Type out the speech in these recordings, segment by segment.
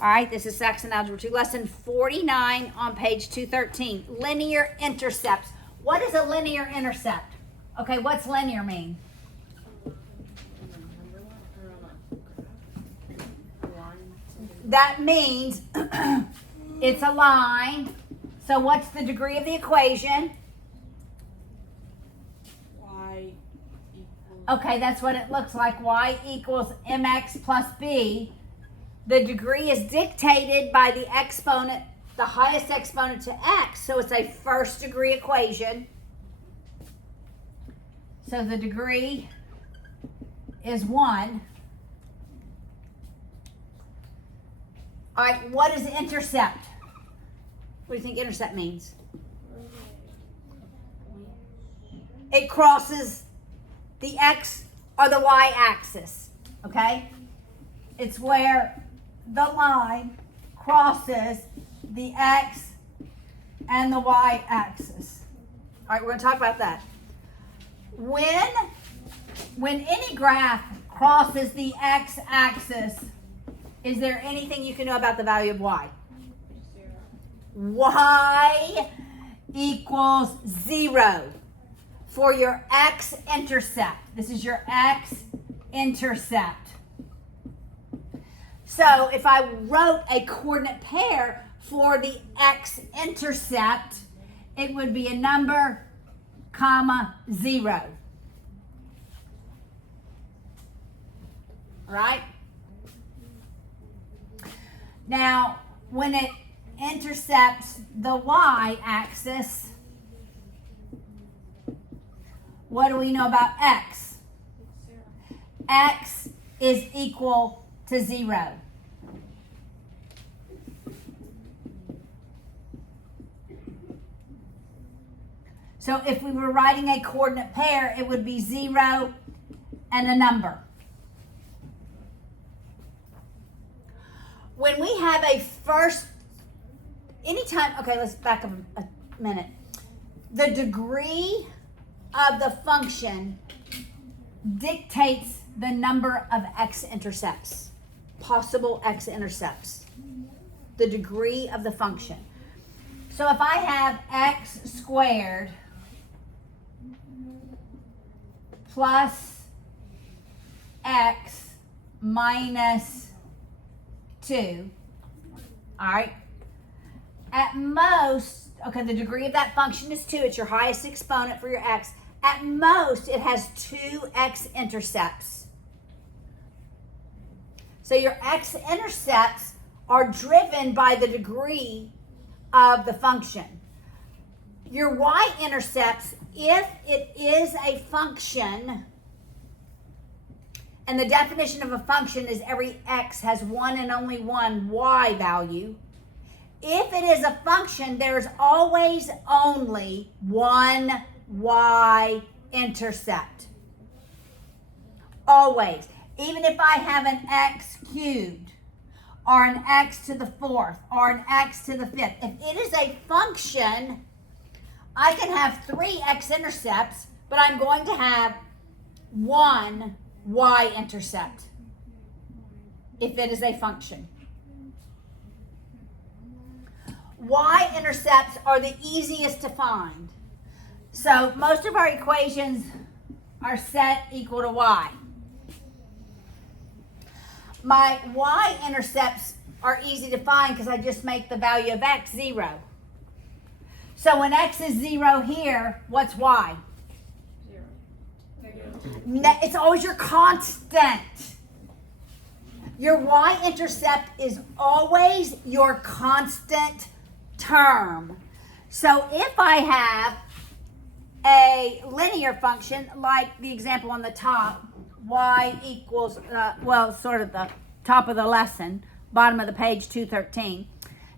All right, this is Saxon Algebra 2, lesson 49 on page 213. Linear intercepts. What is a linear intercept? Okay, what's linear mean? That means it's a line. So what's the degree of the equation? Y equals... Okay, that's what it looks like. Y equals mx plus b. The degree is dictated by the exponent, the highest exponent to x. So it's a first degree equation. So the degree is 1. All right, what is intercept? What do you think intercept means? It crosses the x or the y axis, okay? It's where the line crosses the x and the y axis. All right, we're going to talk about that. When any graph crosses the x axis, is there anything you can know about the value of y? 0. Y equals 0 for your x-intercept. This is your x-intercept. So if I wrote a coordinate pair for the x-intercept, it would be a number, comma, 0. All right? Now, when it intercepts the y-axis, what do we know about x? 0. X is equal to 0. So if we were writing a coordinate pair, it would be 0 and a number. When we have a first, anytime, okay, let's back up a minute. The degree of the function dictates the number of x-intercepts, possible x-intercepts, the degree of the function. So if I have x squared plus x minus 2, all right, at most, okay, the degree of that function is 2. It's your highest exponent for your x. At most, it has 2 x-intercepts. So your x-intercepts are driven by the degree of the function. Your y-intercepts, if it is a function, and the definition of a function is every x has one and only one y value. If it is a function, there's always only one y-intercept. Always. Even if I have an x cubed, or an x to the 4th, or an x to the 5th, if it is a function, I can have 3 x-intercepts, but I'm going to have 1 y-intercept if it is a function. Y-intercepts are the easiest to find. So most of our equations are set equal to y. My y-intercepts are easy to find because I just make the value of x 0. So when x is 0 here, what's y? 0. It's always your constant. Your y-intercept is always your constant term. So if I have a linear function, like the example on the top, y equals, sort of the top of the lesson, bottom of the page 213,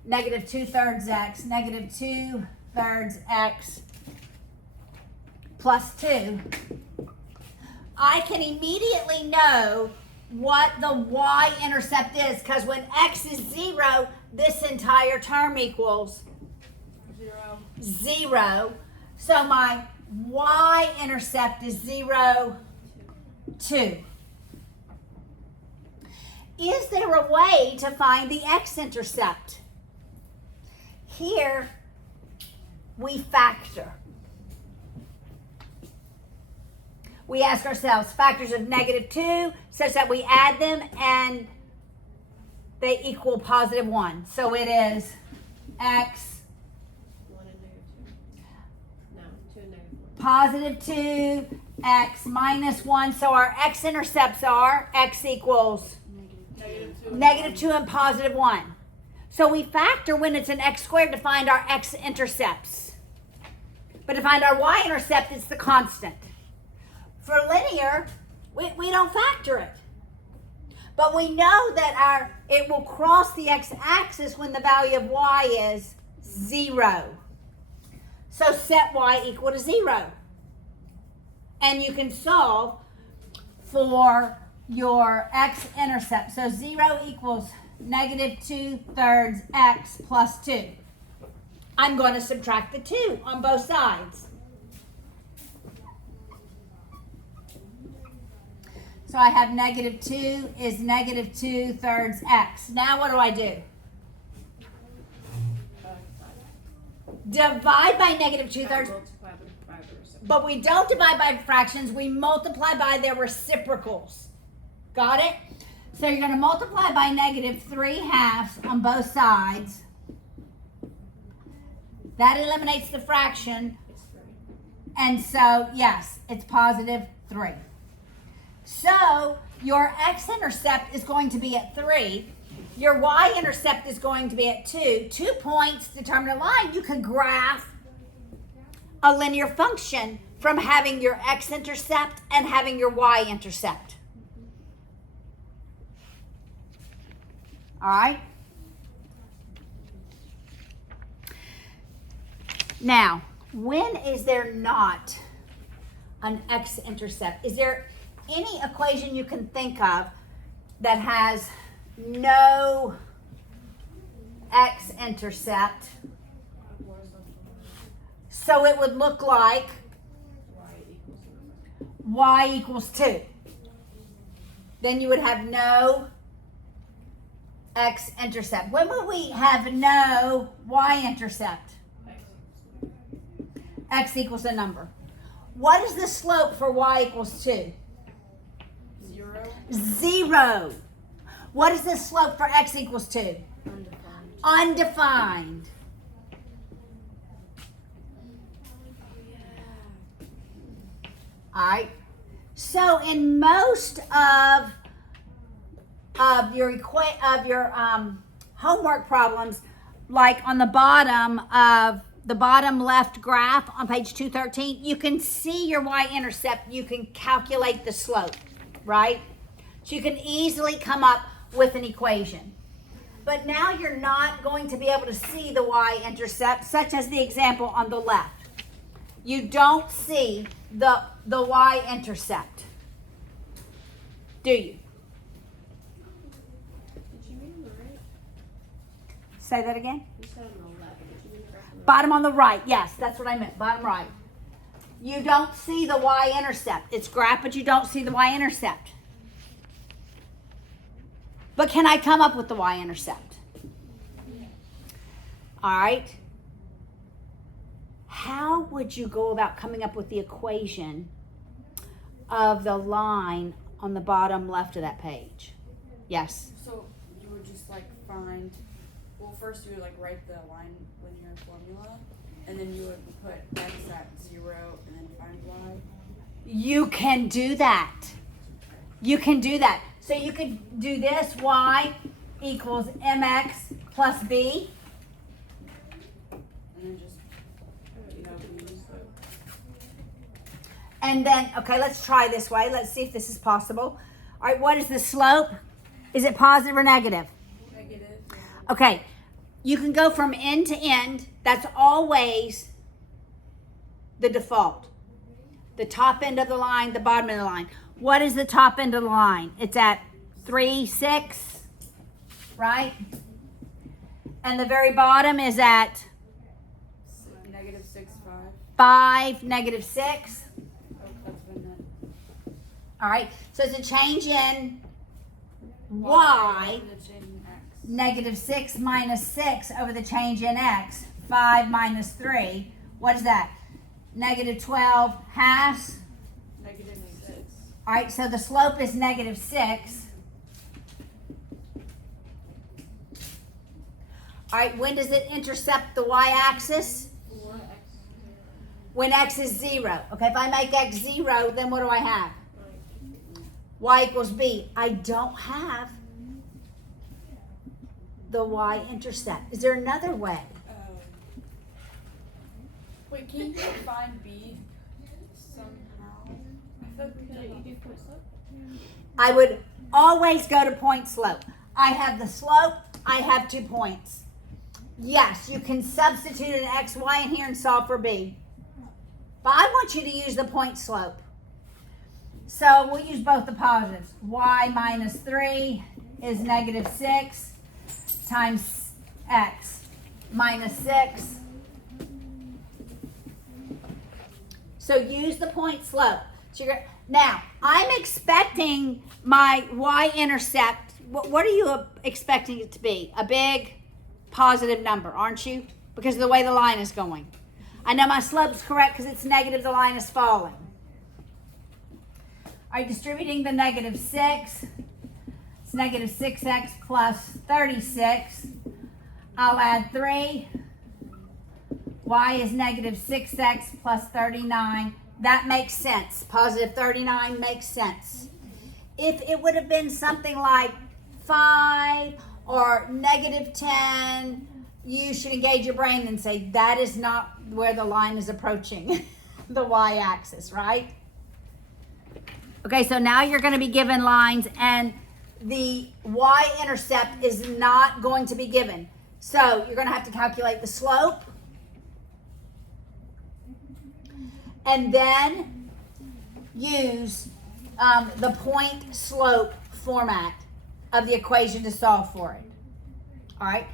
negative 2/3 x, negative 2/3 x plus 2, I can immediately know what the y-intercept is, because when x is 0, this entire term equals 0. So my y-intercept is 0, 2. is there a way to find the x-intercept? Here, we factor. We ask ourselves factors of -2 such that we add them and they equal +1. So it is x 1 and -2. No, 2 and -1. +2, x -1. So our x-intercepts are x equals -2 and +1. So we factor when it's an x squared to find our x-intercepts. But to find our y-intercept, it's the constant. For linear, we don't factor it. But we know that it will cross the x-axis when the value of y is 0. So set y equal to 0. And you can solve for your x-intercept. So 0 equals -2/3 x plus 2. I'm going to subtract the 2 on both sides. So I have -2 is -2/3 x. Now what do I do? Divide by -2/3. Multiply by the reciprocal. But we don't divide by fractions. We multiply by their reciprocals. Got it? So you're going to multiply by -3/2 on both sides. That eliminates the fraction. It's 3. And so, yes, it's +3. So your x-intercept is going to be at 3. Your y-intercept is going to be at 2. 2 points determine a line. You could graph a linear function from having your x-intercept and having your y-intercept. All right? Now, when is there not an x-intercept? Is there any equation you can think of that has no x-intercept? So it would look like y equals 2. Then you would have no x-intercept. When would we have no y-intercept? X equals a number. What is the slope for y equals 2? 0. 0. What is the slope for x equals 2? Undefined. Undefined. All right. So in most of your homework problems, like on the bottom of the bottom left graph on page 213, you can see your y-intercept. You can calculate the slope, right? So you can easily come up with an equation. But now you're not going to be able to see the y-intercept, such as the example on the left. You don't see the y-intercept, do you? Did you mean on the right? Say that again. You said on the left. Did you mean the right on the right? Bottom on the right. Yes, that's what I meant. Bottom right. You don't see the y-intercept. It's graph, but you don't see the y-intercept. But can I come up with the y-intercept? All right. How would you go about coming up with the equation of the line on the bottom left of that page? Yes. So you would just like find, well, first you would like write the line linear formula, and then you would put x at 0 and then find y. You can do that. You can do that. So you could do this, y equals mx plus b. And then just, use the, And then, okay, let's try this way. Let's see if this is possible. All right, what is the slope? Is it positive or negative? negative. Okay, you can go from end to end. That's always the default. The top end of the line, the bottom of the line. What is the top end of the line? It's at 3, 6, right? And the very bottom is at Negative 6, 5. 5, negative 6. Oh, that's when that. All right, so it's a change in y over the change in x. negative 6 minus 6 over the change in x. 5 minus 3. What is that? Negative 12 halves. Negative 6. All right, so the slope is negative 6. All right, when does it intercept the y-axis? 4x. When x is 0. Okay, if I make x 0, then what do I have? Right. Y equals b. I don't have the y-intercept. Is there another way? Wait, can you find b somehow? I feel like we Can you did. do point slope? I would always go to point slope. I have the slope, I have 2 points. Yes, you can substitute an x, y in here and solve for b. But I want you to use the point slope. So we'll use both the positives. Y minus 3 is negative 6 times x minus 6. So use the point slope. So now, I'm expecting my y-intercept. What are you expecting it to be? A big positive number, aren't you? Because of the way the line is going. I know my slope's correct because it's negative, the line is falling. All right, distributing the negative 6. It's negative 6x plus 36. I'll add 3. Y is negative 6x plus 39. That makes sense. Positive 39 makes sense. If it would have been something like 5 or negative 10, you should engage your brain and say, that is not where the line is approaching the y-axis, right? Okay, so now you're going to be given lines, and the y-intercept is not going to be given. So you're going to have to calculate the slope, and then use the point slope format of the equation to solve for it. All right.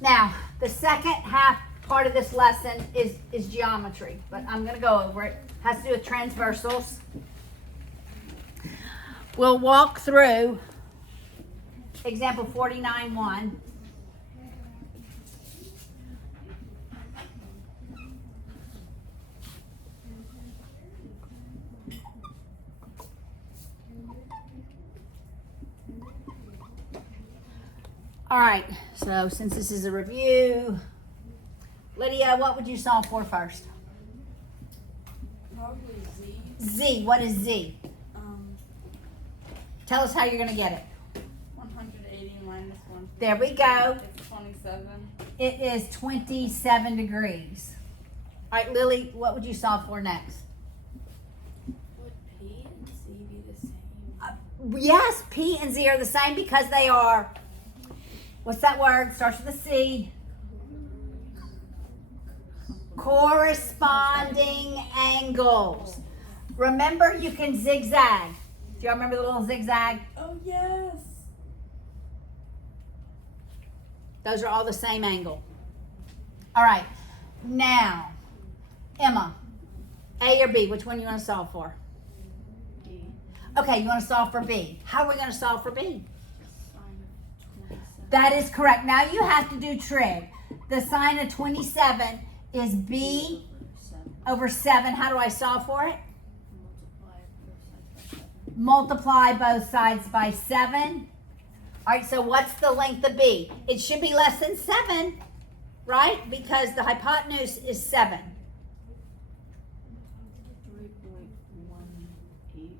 Now, the second half part of this lesson is geometry, but I'm going to go over it. It has to do with transversals. We'll walk through example 49.1. All right, so since this is a review, Lydia, what would you solve for first? Probably z. Z, what is Z? Tell us how you're going to get it. 180 minus 1. There we go. It's 27. It is 27 degrees. All right, Lily, what would you solve for next? Would P and C be the same? Yes, P and Z are the same because they are, what's that word? Starts with a C. Corresponding angles. Remember, you can zigzag. Do y'all remember the little zigzag? Oh, yes. Those are all the same angle. All right. Now, Emma, A or B, which one you want to solve for? D. Okay, you want to solve for B. How are we going to solve for B? Sine of 27. That is correct. Now you have to do trig. The sine of 27 is B 7. over 7. How do I solve for it? Multiply both sides by 7. Multiply both sides by 7. All right, so what's the length of B? It should be less than 7, right? Because the hypotenuse is 7. 3.18.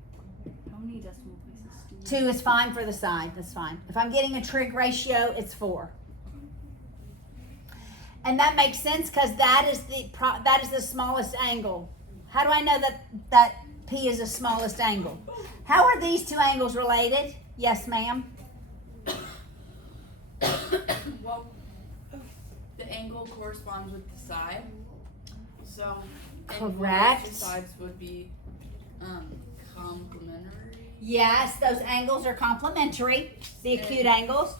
How many decimal places do you 2 is fine for the side. That's fine. If I'm getting a trig ratio, it's 4. And that makes sense because that is the smallest angle. How do I know that P is the smallest angle? How are these two angles related? Yes, ma'am. Well, the angle corresponds with the side. So, Correct. Those two sides would be complementary. Yes, those angles are complementary. The acute angles.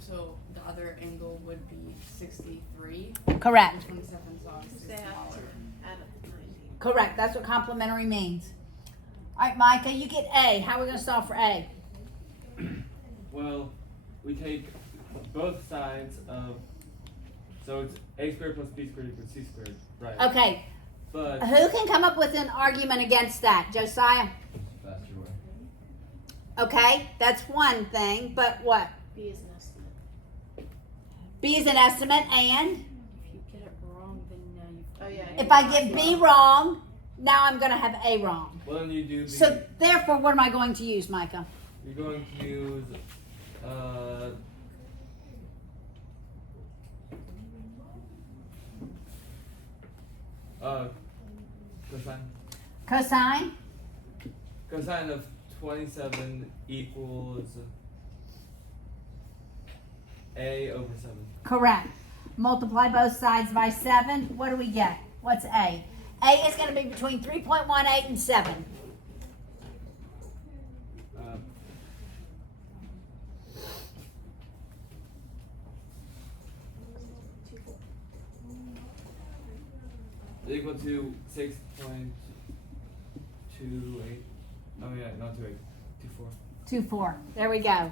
So the other angle would be 63. Correct. 27 is obviously They have smaller. to add up 90. Correct. That's what complementary means. All right, Micah, you get A. How are we going to solve for A? Well, we take both sides of, so it's a squared plus b squared equals c squared, right? Okay, But who can come up with an argument against that? Josiah? Faster way. Okay, that's one thing, but what? B is an estimate. B is an estimate, and If you get it wrong, then now you. Oh yeah. if I get B wrong, now I'm going to have A wrong. well, then you do b. So therefore, what am I going to use, Micah? You're going to use cosine. Cosine? Cosine of 27 equals a over 7. Correct. Multiply both sides by 7. What do we get? What's A? A is going to be between 3.18 and 7. Equal to 6.28. Oh yeah, not 28. 24. 2, 4. There we go.